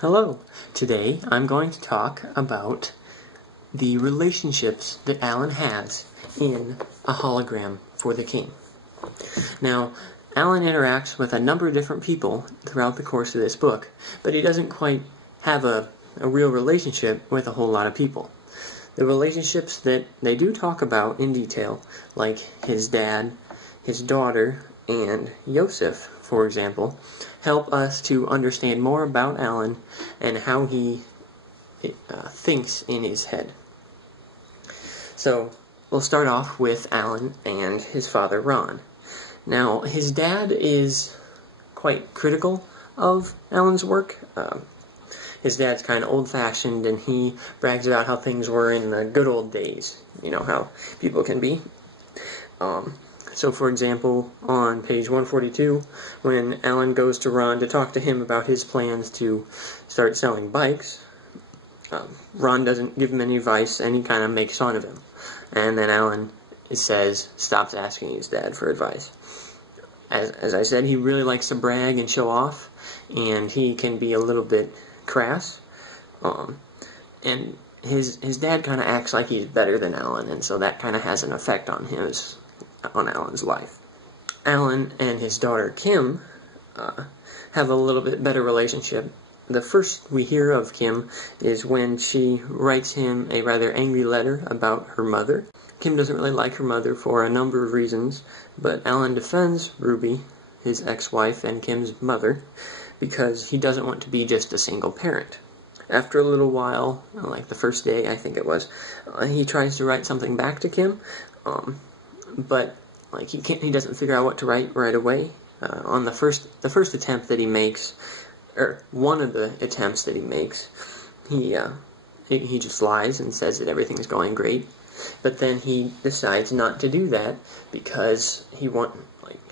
Hello. Today I'm going to talk about the relationships that Alan has in A Hologram for the King. Now, Alan interacts with a number of different people throughout the course of this book, but he doesn't quite have a real relationship with a whole lot of people. The relationships that they do talk about in detail, like his dad, his daughter, and Yosef, for example, help us to understand more about Alan and how he thinks in his head. So, we'll start off with Alan and his father, Ron. Now, his dad is quite critical of Alan's work. His dad's kind of old-fashioned, and he brags about how things were in the good old days. You know how people can be. So, for example, on page 142, when Alan goes to Ron to talk to him about his plans to start selling bikes, Ron doesn't give him any advice, and he kind of makes fun of him. And then Alan stops asking his dad for advice. As I said, he really likes to brag and show off, and he can be a little bit crass. And his dad kind of acts like he's better than Alan, and so that kind of has an effect on Alan's life. Alan and his daughter Kim have a little bit better relationship. The first we hear of Kim is when she writes him a rather angry letter about her mother. Kim doesn't really like her mother for a number of reasons, but Alan defends Ruby, his ex-wife and Kim's mother, because he doesn't want to be just a single parent. After a little while, like the first day I think it was, he tries to write something back to Kim, but like he doesn't figure out what to write right away. On the first attempt that he makes, or one of the attempts that he makes, he just lies and says that everything's going great. But then he decides not to do that because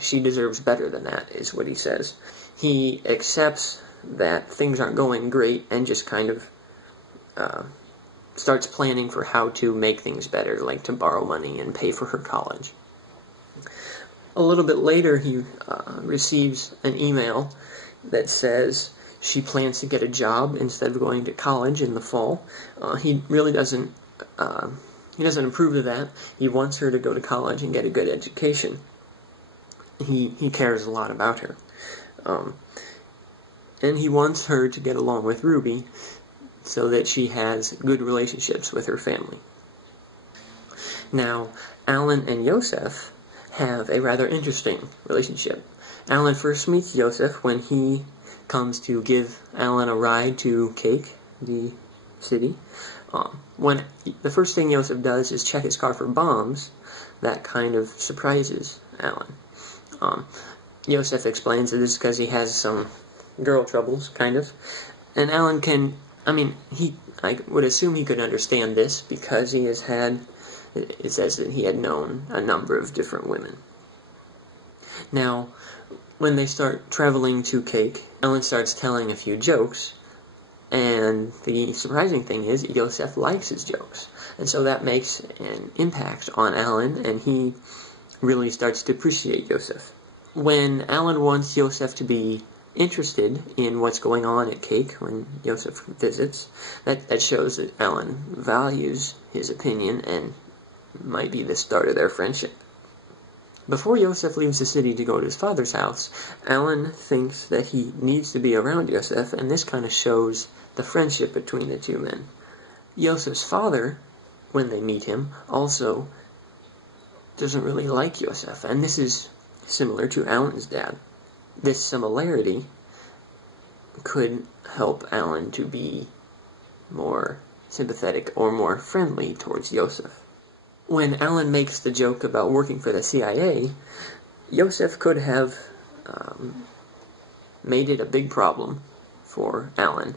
she deserves better than that, is what he says. He accepts that things aren't going great and just kind of starts planning for how to make things better, like to borrow money and pay for her college. A little bit later, he receives an email that says she plans to get a job instead of going to college in the fall. He really doesn't approve of that. He wants her to go to college and get a good education. He cares a lot about her. And he wants her to get along with Ruby so that she has good relationships with her family. Now, Alan and Yosef have a rather interesting relationship. Alan first meets Yosef when he comes to give Alan a ride to Cake, the city. When the first thing Yosef does is check his car for bombs, that kind of surprises Alan. Yosef explains that this is because he has some girl troubles, kind of. And Alan I would assume he could understand this because he has had, it says that he had known a number of different women. Now, when they start traveling to Cake, Alan starts telling a few jokes, and the surprising thing is Yosef likes his jokes. And so that makes an impact on Alan, and he really starts to appreciate Yosef. When Alan wants Yosef to be interested in what's going on at Cake when Yosef visits, that shows that Alan values his opinion and might be the start of their friendship. Before Yosef leaves the city to go to his father's house, Alan thinks that he needs to be around Yosef, and this kind of shows the friendship between the two men. Yosef's father, when they meet him, also doesn't really like Yosef, and this is similar to Alan's dad. This similarity could help Alan to be more sympathetic or more friendly towards Yosef. When Alan makes the joke about working for the CIA, Yosef could have made it a big problem for Alan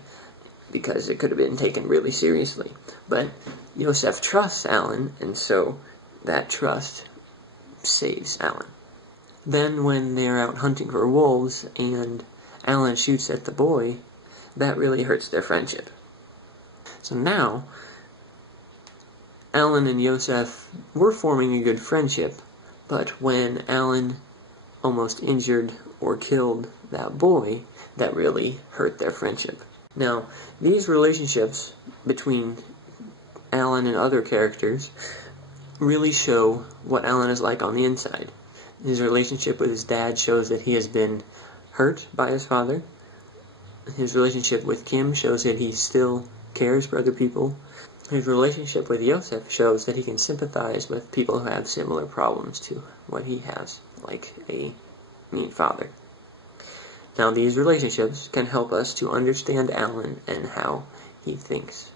because it could have been taken really seriously. But Yosef trusts Alan, and so that trust saves Alan. Then when they're out hunting for wolves and Alan shoots at the boy, that really hurts their friendship. So now, Alan and Yosef were forming a good friendship, but when Alan almost injured or killed that boy, that really hurt their friendship. Now, these relationships between Alan and other characters really show what Alan is like on the inside. His relationship with his dad shows that he has been hurt by his father. His relationship with Kim shows that he still cares for other people. His relationship with Yosef shows that he can sympathize with people who have similar problems to what he has, like a mean father. Now, these relationships can help us to understand Alan and how he thinks.